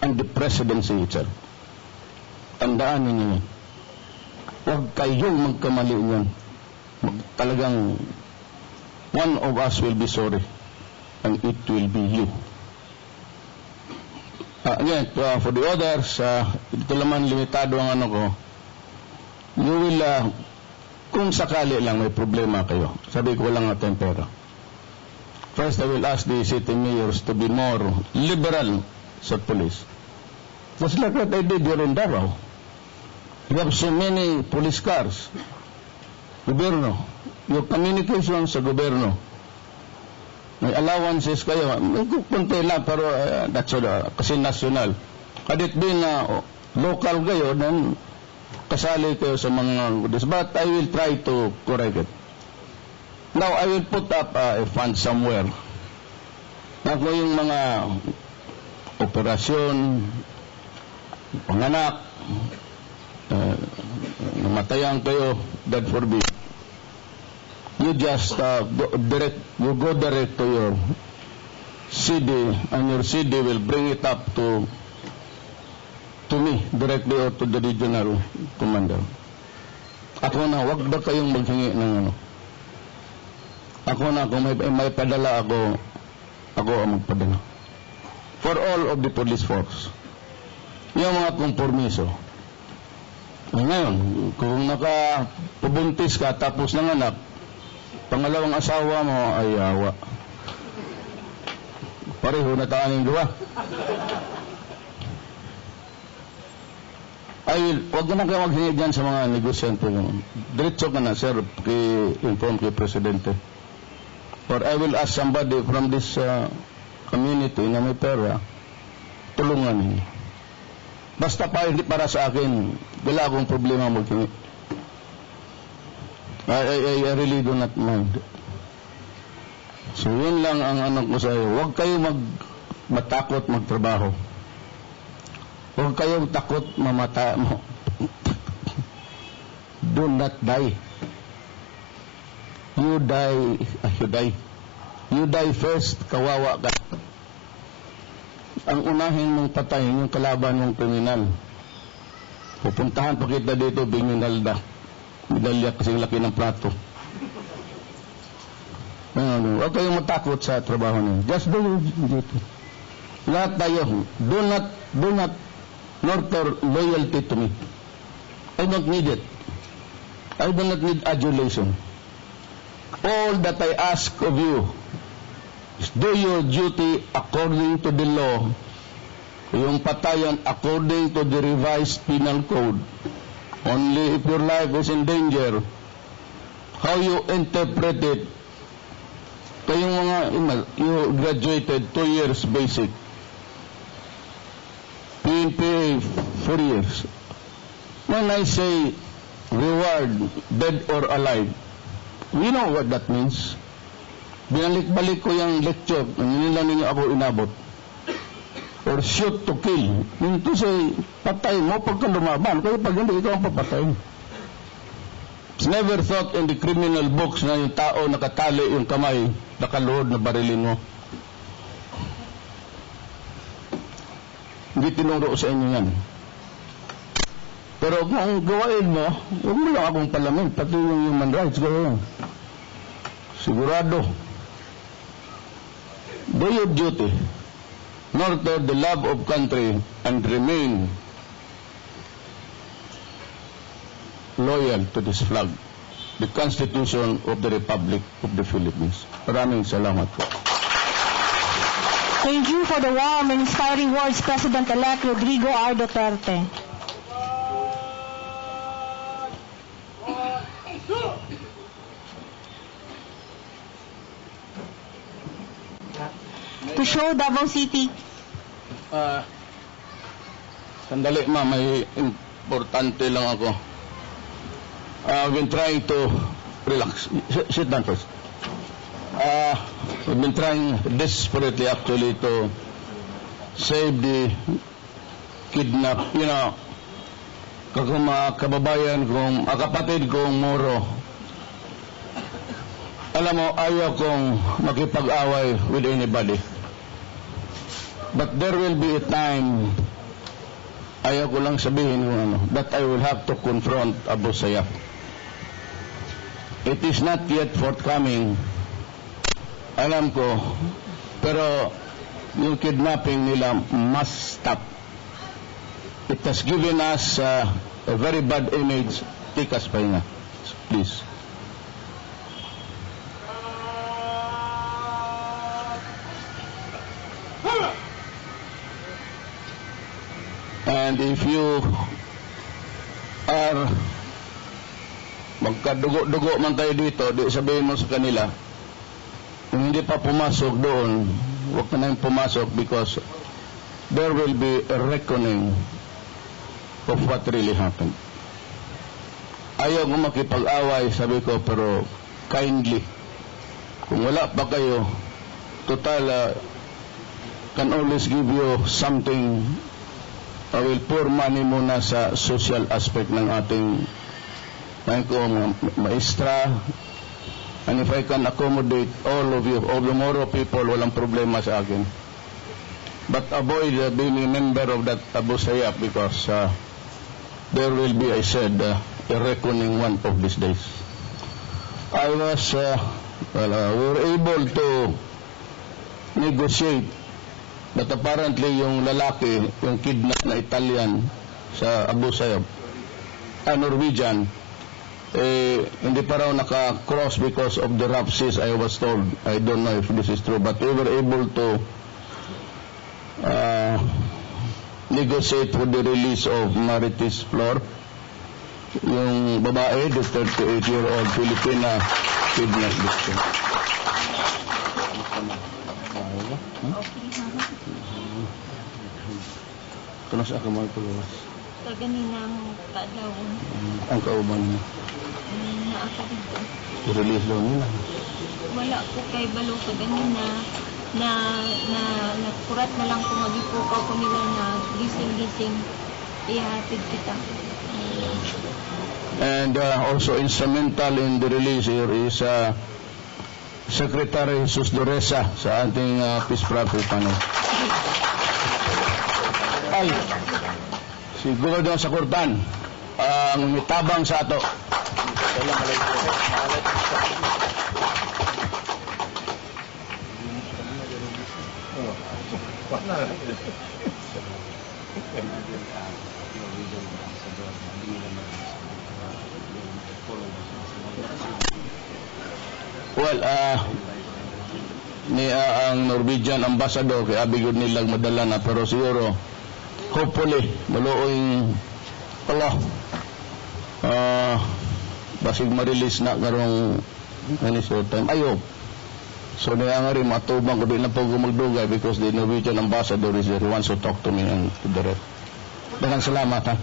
and the presidency itself. Tandaan ninyo yun. Huwag kayong magkamali niyan. Talagang one of us will be sorry and it will be you. Again, for the others, ito naman limitado ang ano ko. You will, kung sakali lang may problema kayo, sabi ko walang natin pera. First, I will ask the city mayors to be more liberal sa police. Just like what I did here in Davao. You have so many police cars. Gobyerno. Your communication sa gobyerno. May allowances kayo. May kunti lang, pero that's kasi national. Had it been local kayo, then kasali kayo sa mga goodies. But I will try to correct it. Now, I will put up a fund somewhere. Ako yung mga operasyon, panganak, namatayan kayo, God forbid. You just go direct to your CD, and your CD will bring it up to me directly or to the regional commander. Ako na, wag na kayong maghingi ng ano. Ako na, kung may padala ako ang magpadala. For all of the police force. Yung mga kompromiso. Ngayon, kung nakapubuntis ka tapos ng anak, pangalawang asawa mo ay awa. Pareho na taaning dua. Wag na kayo maghingi dyan sa mga negosyante. Diretso ka na, sir, inform kay Presidente. Or I will ask somebody from this community na may pera, tulungan niyo. Basta hindi para sa akin, wala akong problema maghingi. I really do not mind. So yun lang ang ano ko sa iyo. Huwag kayo matakot magtrabaho. Huwag kayong takot mamata mo. Do not die. You die first, kawawa ka. Ang unahin mong patayin yung kalaban mong kriminal. Pupuntahan pa kita dito, Binginalda. Medalya kasing laki ng plato. Huwag kayong matakot sa trabaho niyo. Just do your duty. Lahat tayo. Do not nurture loyalty to me. I don't need it. I do not need adulation. All that I ask of you is do your duty according to the law. Yung patayan according to the revised penal code. Only if your life is in danger. How you interpret it. Kayong mga you graduated 2 years basic. PNPA 4 years. When I say reward, dead or alive, you know what that means. Binalik-balik ko yung lecture, nila ninyo ako inabot. Or shoot to kill. Yung to say, patay mo pagka lumaban, kaya pag hindi ikaw ang papatay. It's never thought in the criminal books na yung tao nakatali yung kamay, nakaluhod na barilin mo. Hindi tinuro sa inyo yan. Pero kung gawain mo, huwag mo lang akong palamin, pati yung human rights, gawin. Sigurado. Do your duty, nurture the love of country, and remain loyal to this flag, the Constitution of the Republic of the Philippines. Maraming salamat po. Thank you for the warm and inspiring words, President-elect Rodrigo R. Duterte. To show Davao City. Sandali ma, may importante lang ako. I've been trying to relax. Sit down first. We've been trying desperately actually to save the kidnap, mga kababayan kong, kapatid kong Moro. Alam mo, ayaw kong makipag-away with anybody. But there will be a time ayaw ko lang sabihin kung ano, that I will have to confront Abu Sayyaf. It is not yet forthcoming, alam ko, pero yung kidnapping nila must stop. It has given us a very bad image. Tikas pa nga, please. And if you are magkadugo-dugo man tayo dito, di sabihin mo sa kanila, kung hindi pa pumasok doon, huwag ka na yung pumasok because there will be a reckoning of what really happened. Ayaw ko makipag-away, sabi ko, pero kindly, kung wala pa kayo, total, can always give you something. I will pour money muna sa social aspect ng ating maestra, and if I can accommodate all of you, all the Moro people, walang problema sa akin. But avoid being a member of that Abu Sayyaf because there will be, I said, a reckoning one of these days. I was, we were able to negotiate, but apparently yung lalaki, yung kidnap na Italian sa Abu Sayyaf, Norwegian, hindi pa raw naka-cross because of the rough seas, I was told. I don't know if this is true, but we were able to negotiate for the release of Marites Flor, yung babae, the 38-year-old Filipina kidnap victim. Kano sa ako magpagawas? Kaganina ang kadawon. Ang kauban mo? Na ako dito. I-release daw nila. Wala ko kay balo kaganina na nakurat na lang kung magipukaw ko nila na gising-gising ihatid kita. And also instrumental in the release here is Secretary Jesus Doresa sa ating Peace Prophet panel. Ay, si Gobernador Sakurtan ang mitabang sa ato. Well, ang Norwegian ambassador kay abigod nilang madala na, pero siguro hopefully maluoy Allah basig ma-release na karong any short time. I hope. So niya nga rin matubang ko din na po magdugay because the Norwegian ambassador is there. He wants to talk to me and to the rest. Daghang salamat ha.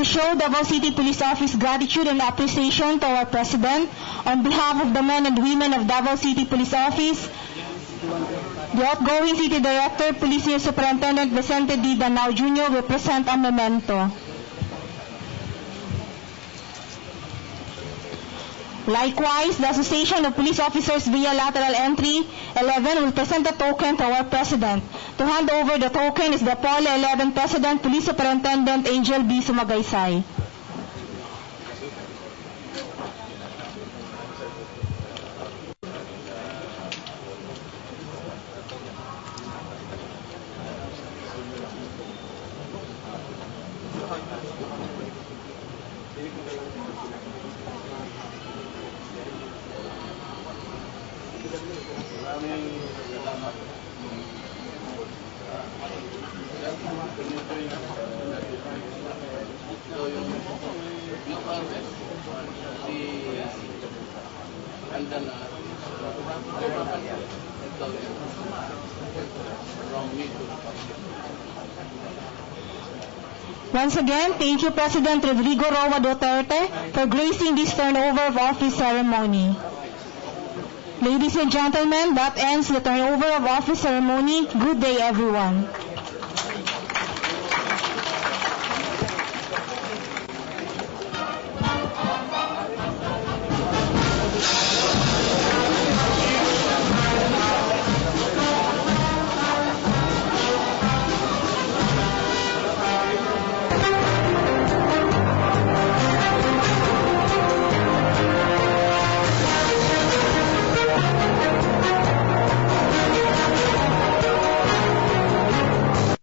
To show Davao City Police Office gratitude and appreciation to our President, on behalf of the men and women of Davao City Police Office, the outgoing City Director, Police Senior Superintendent Vicente D. Danao Jr. will present a memento. Likewise, the Association of Police Officers via Lateral Entry 11 will present a token to our President. To hand over the token is the Pole 11 President, Police Superintendent Angel B. Sumagaysay. Once again, thank you President Rodrigo Roa Duterte for gracing this turnover of office ceremony. Ladies and gentlemen, that ends the turnover of office ceremony. Good day, everyone.